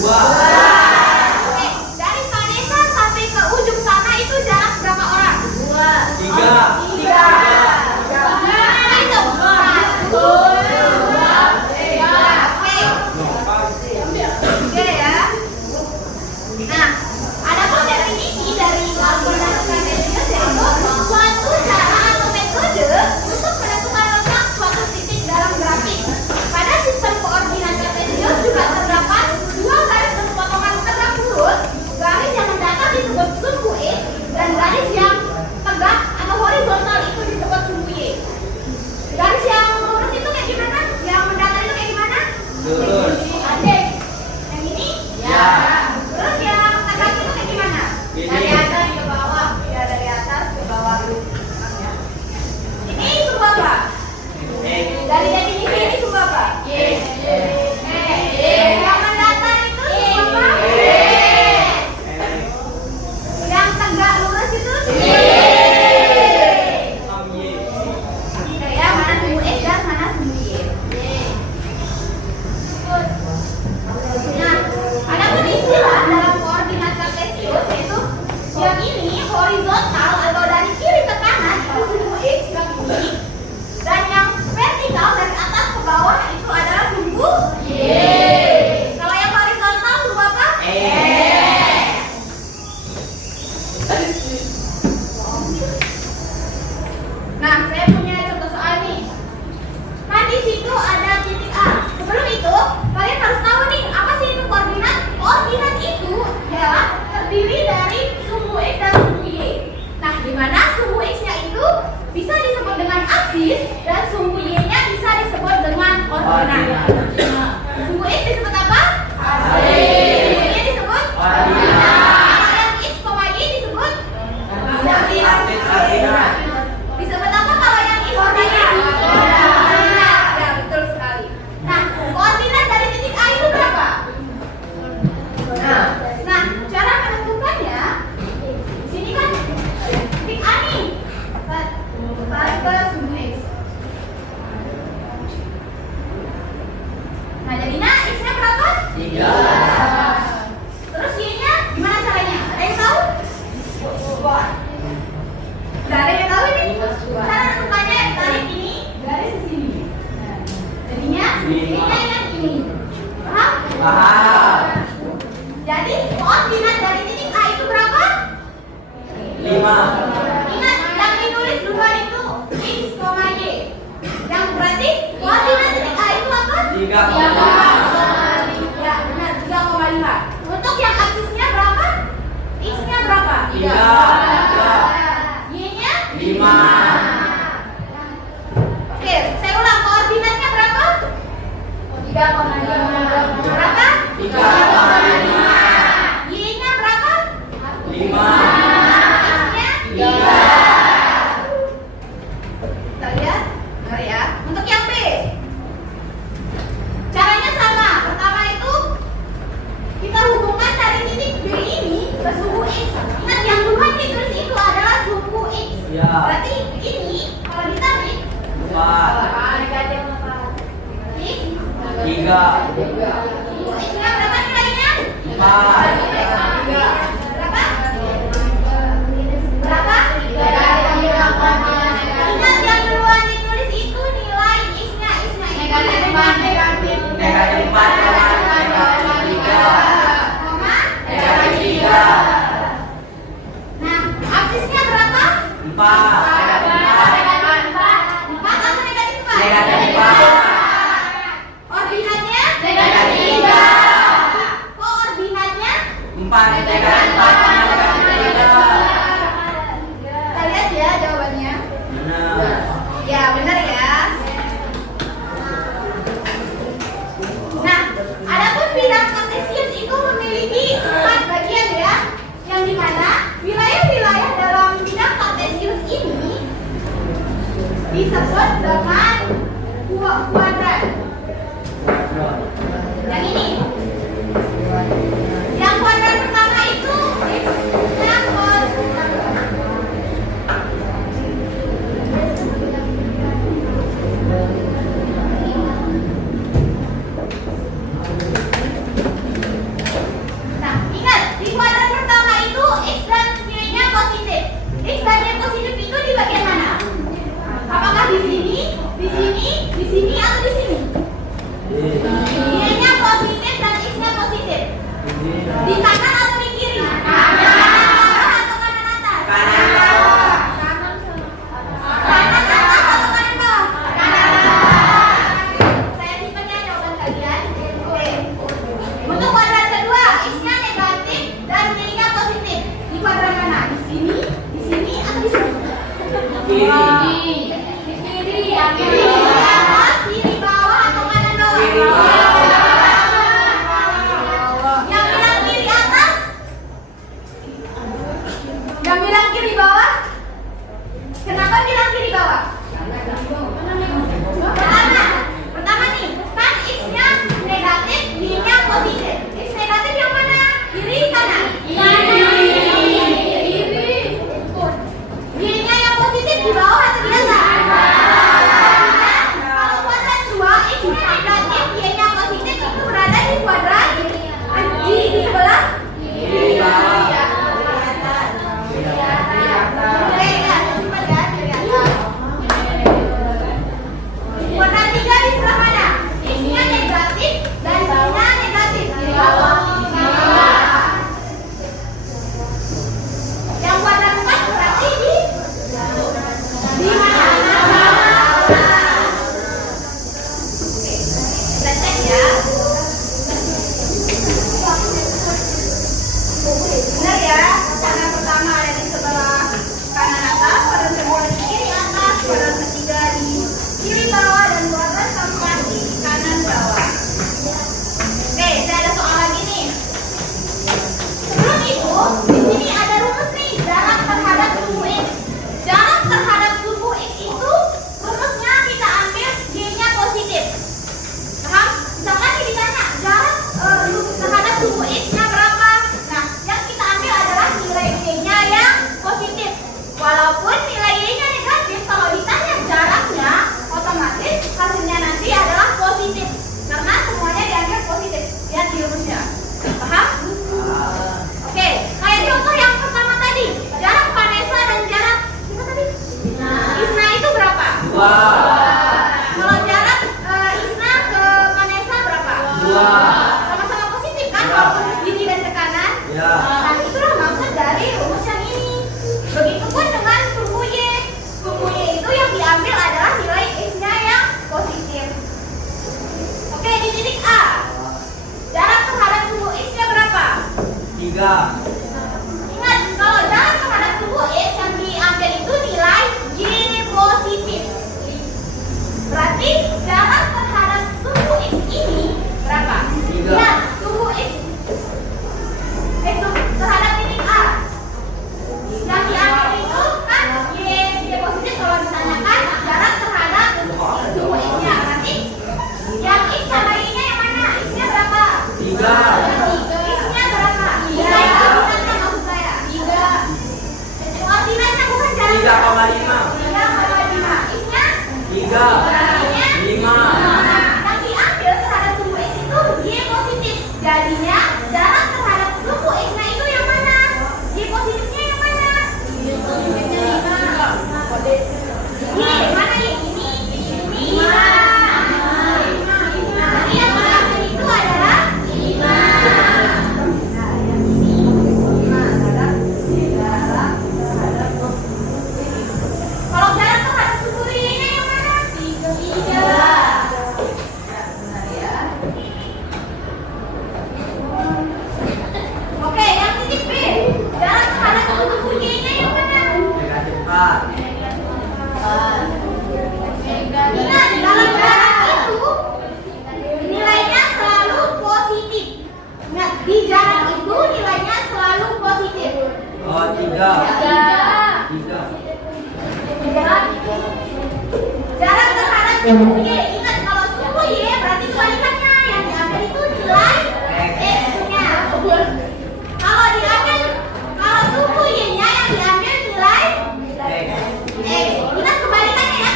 Dua. Oke, dari Vanessa sampai ke ujung sana itu jarak berapa orang? Dua. Tiga. Tiga. Itu. Satu, dua, tiga. Oke. Oke ya. Nah, adapun definisi dari koordinat kartesius yaitu suatu cara atau metode untuk menentukan letak suatu titik dalam grafik. Pada sistem koordinat kartesius juga terdapat dua garis berpotongan tegak lurus. Garis yang mendatar disebut sumbu X dan garis yang tegak atau horizontal itu disebut sumbu Y. Garis yang lurus itu kayak gimana? Yang mendatar itu kayak gimana? Lurus. Adek. Yang ini? Ya. Terus yang tegak itu kayak gimana? Ini. Dari atas ke bawah. Ya, dari atas ke bawah dulu. Ini sumbu apa? X. Dari definisi ini sumbu apa? Yang mendatar itu sumbu apa? Yang tegak lurus itu sumbu Y. Oke ya, mana sumbu X dan mana sumbu Y. Nah, adapun istilah dalam koordinat kartesius yaitu yang ini horizontal atau dari kiri ke kanan itu sumbu X yang ini, dan yang vertikal dari atas ke bawah itu adalah sumbu Y. Kalau yang horizontal sumbu apa? Nah, saya punya contoh soal nih. Kan di situ ada titik A. Sebelum itu, kalian harus tahu nih, apa sih itu koordinat? Koordinat itu ya terdiri dari sumbu X dan sumbu Y. Nah, di mana sumbu X-nya itu bisa disebut dengan aksis dan sumbu Y-nya bisa disebut dengan koordinat. Sumbu X disebut apa? Aksis. Sumbu Y disebut koordinat. Kalau yang X, Y disebut koordinat. Disebut apa kalau yang X, koordinat? Ya, betul sekali. Nah, koordinat dari titik A itu berapa? Nah, cara menentukannya di sini kan titik A nih. Tarik ke sumbu X. Nah, jadinya X-nya berapa? 3. Terus Y-nya gimana caranya? Ada yang tahu? Nggak ada yang tahu ini? Cara menentukannya tarik ini, garis ke sini. Nah, jadinya Y-nya yang ini. Paham? Paham. Jadi koordinat dari titik A itu berapa? 5. Ingat yang ditulis duluan itu X, Y. Yang berarti koordinat titik A itu apa? 3,5. Ya benar, 3,5. Untuk yang aksisnya berapa? X-nya berapa? 3. Y-nya? 5. Oke, saya ulang, koordinatnya berapa? 3,5. Berapa? 3,5. Y-nya berapa? 5. X-nya? 3. Kita lihat, bentar ya. Untuk yang B, caranya sama. Pertama itu kita hubungkan dari titik B ini ke sumbu X. Ingat yang duluan ditulis itu adalah sumbu X. Ya. Berarti ini kalau ditarik 4. negatif 4. X 3. sumbu X-nya berapa nilainya? 4. Berapa? Berapa? Ingat yang duluan ditulis itu nilai X-nya Negatif 4. Negatif 3. Koma? Negatif 3. Nah, aksisnya berapa? 4. Negatif 4. 4 atau negatif 4? Negatif 4. Koordinatnya? Negatif 3. Koordinatnya? 4. 2. Sama-sama positif kan? Ya. Walaupun gini dan tekanan. Ya. Nah, itulah maksud dari rumus yang ini. Begitupun dengan sumbu Y. Sumbu Y itu yang diambil adalah nilai X-nya yang positif. Oke, di titik A. Jarak terhadap sumbu X-nya berapa? 3. Ingat, kalau jarak terhadap sumbu X yang diambil itu nilai Y positif. Berarti jarak terhadap sumbu X ini berapa? 3. Ya, sumbu X terhadap titik A. Yang diambil itu kan Y positif kalau ditanyakan jarak terhadap sumbu X-nya. Berarti yang X sama Y-nya yang mana? X-nya berapa? 3. X-nya berapa? Nilai koordinatnya maksud saya. 3. Koordinatnya bukan jarak. 3,5. 3,5. X-nya 3. 5. yang diambil terhadap sumbu X itu Y positif. Jadinya jarak terhadap sumbu X-nya itu yang mana? Y positifnya yang mana? Y positifnya 5. Y mana Y? Ini 5. Jadi yang diambil itu adalah 5. Kalau jarak terhadap sumbu Y-nya yang mana? 3. Oke, yang titik B. Jarak terhadap sumbu Y-nya yang mana? Negatif 4. Ingat, dalam jarak itu nilainya selalu positif. Ingat, di jarak itu nilainya selalu positif. Oh, 3. 3. Jarak terhadap sumbu Y. Ingat, kalau sumbu Y berarti kebalikannya. Yang diambil itu nilai X-nya. Kalau sumbu Y-nya yang diambil nilai X. Ingat kebalikannya ya.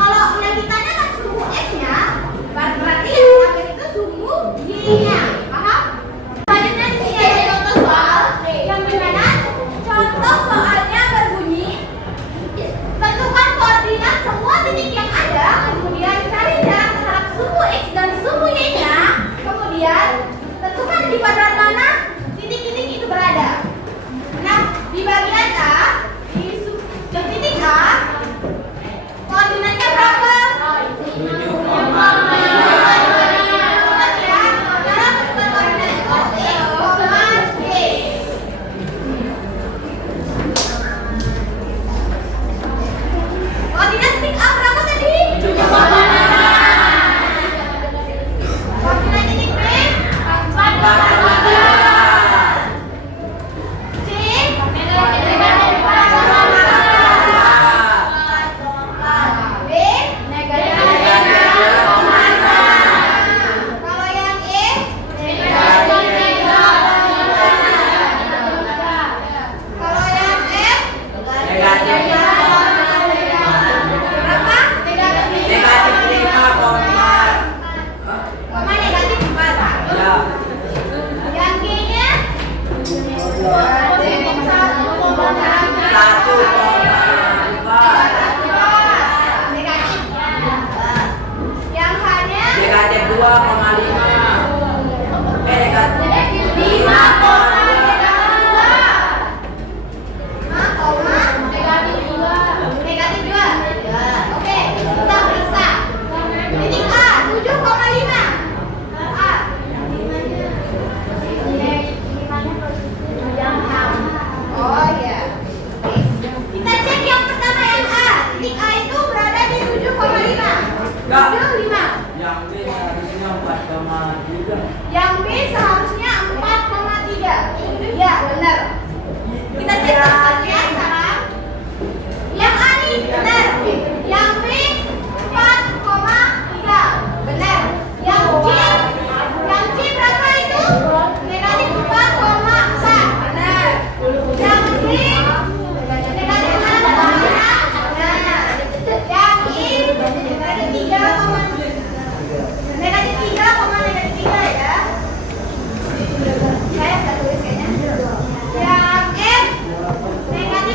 Kalau yang ditanyakan sumbu X-nya, berarti yang diambil itu sumbu Y-nya. Paham? Selanjutnya di sini ada contoh soal yang dimana contoh soalnya berbunyi tentukan koordinat semua titik yang ada, kemudian cari jarak terhadap sumbu X dan sumbu Y-nya, kemudian tentukan di kuadran mana titik-titik itu berada. Nah, di bagian A, di titik A, koordinatnya berapa? 7,5. Koordinat titik A berapa tadi? 7,5. Koordinat titik B 4,5. C negatif 4,5. B negatif 2,5. Kalau yang E negatif 3,5. Kalau yang F Negatif. berapa? Negatif 5,4. Koma negatif 4. Ya. Yang G-nya 1,4. negatif. Yang H-nya Negatif 2,5. Negatif 5,2. negatif 2. Oke, kita periksa. Titik A 7,5. A. Oh iya. Kita cek yang pertama yang A. Titik A itu berada di 7,5. Enggak. 7,5. Yang B harusnya 4,3. Yang B seharusnya 4,3. Ya, benar. Kita cek satunya sekarang. Yang A nih, benar. Yang B 4,3. Benar. Yang C berapa itu? Negatif 4,4. Benar. Yang D negatif 6,5. Benar. Yang I negatif 3, negatif 3 ya. Saya tulis kayaknya. Yang F negatif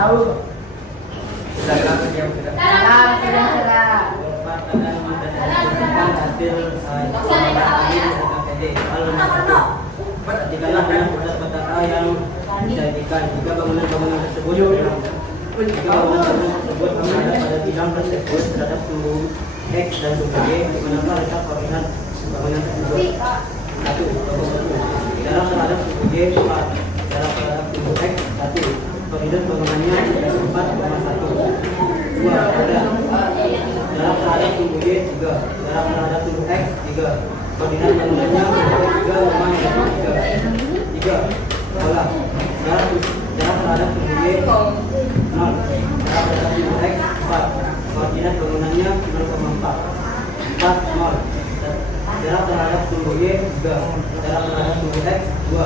tahu. Dalam sejahtera. Hasil jikalau banyak petaka yang disajikan, jika bangunan-bangunan tersebut berada pada bidang tersebut terhadap sumbu X dan sumbu Y, manakah letak koordinat bangunan tersebut? 1. Jarak terhadap sumbu Y 4, jarak terhadap sumbu X 1, koordinat bangunannya 4,1. 2. Jarak terhadap sumbu Y 3, jarak terhadap sumbu X 3, koordinat bangunannya 3,3. 3. Bola. Jarak terhadap sumbu Y 0, jarak terhadap sumbu X 4, koordinat bangunannya 0,4. 4. 0. Jarak terhadap sumbu Y 3, jarak terhadap sumbu X 2,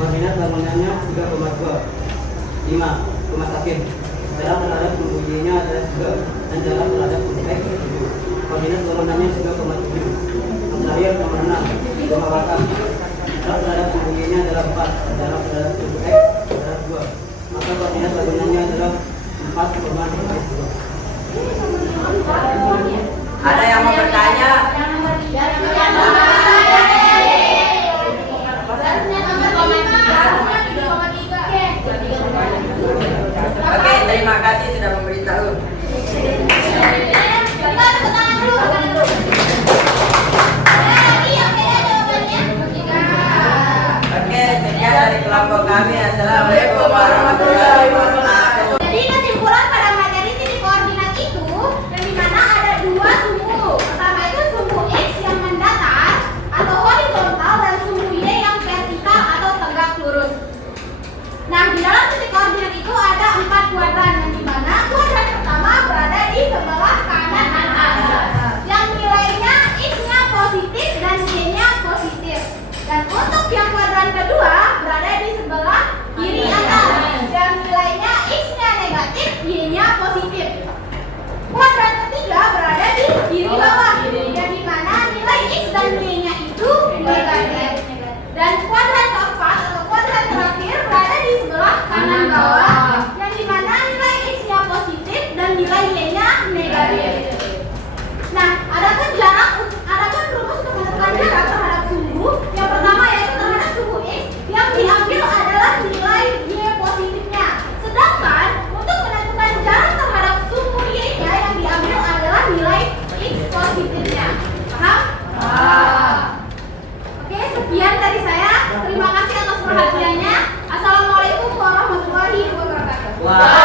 koordinat bangunannya 3,2. 5. Rumah sakit. Jarak terhadap sumbu Y-nya adalah 3 dan jarak terhadap sumbu X 7, koordinat bangunannya 3,7. Yang terakhir nomor 6. Rumah makan. Jarak terhadap sumbu Y-nya adalah 4, jarak terhadap sumbu X adalah 2, maka koordinat bangunannya adalah 4,2. Ada yang mau bertanya? Oke, terima kasih sudah memberitahu. Oke, sekian dari kelompok kami. Assalamualaikum warahmatullahi wabarakatuh. Jadi kesimpulan pada materi titik koordinat itu, yang dimana ada dua sumbu. Pertama itu sumbu X yang mendatar atau horizontal dan sumbu Y yang vertikal atau tegak lurus. Nah, di dalam titik koordinat itu ada 4 kuadran, yang dimana kuadran pertama berada di sebelah kanan atas, yang nilainya X-nya positif dan Y-nya positif. Dan untuk yang kuadran kedua berada di sebelah kiri atas, yang nilainya X-nya negatif, Y-nya positif. Kuadran ketiga berada di kiri bawah, yang dimana nilai X dan Y-nya itu negatif. Dan kuadran keempat atau kuadran terakhir berada di sebelah kanan bawah, yang dimana nilai X-nya positif dan nilai Y-nya negatif. Nah, adapun rumus untuk menentukan jarak terhadap sumbu. Yang pertama yaitu terhadap sumbu X, yang diambil adalah nilai Y positifnya. Sedangkan untuk menentukan jarak terhadap sumbu Y-nya, yang diambil adalah nilai X positifnya. Paham? Oke, sekian dari saya. Terima kasih atas perhatiannya. Assalamualaikum warahmatullahi wabarakatuh.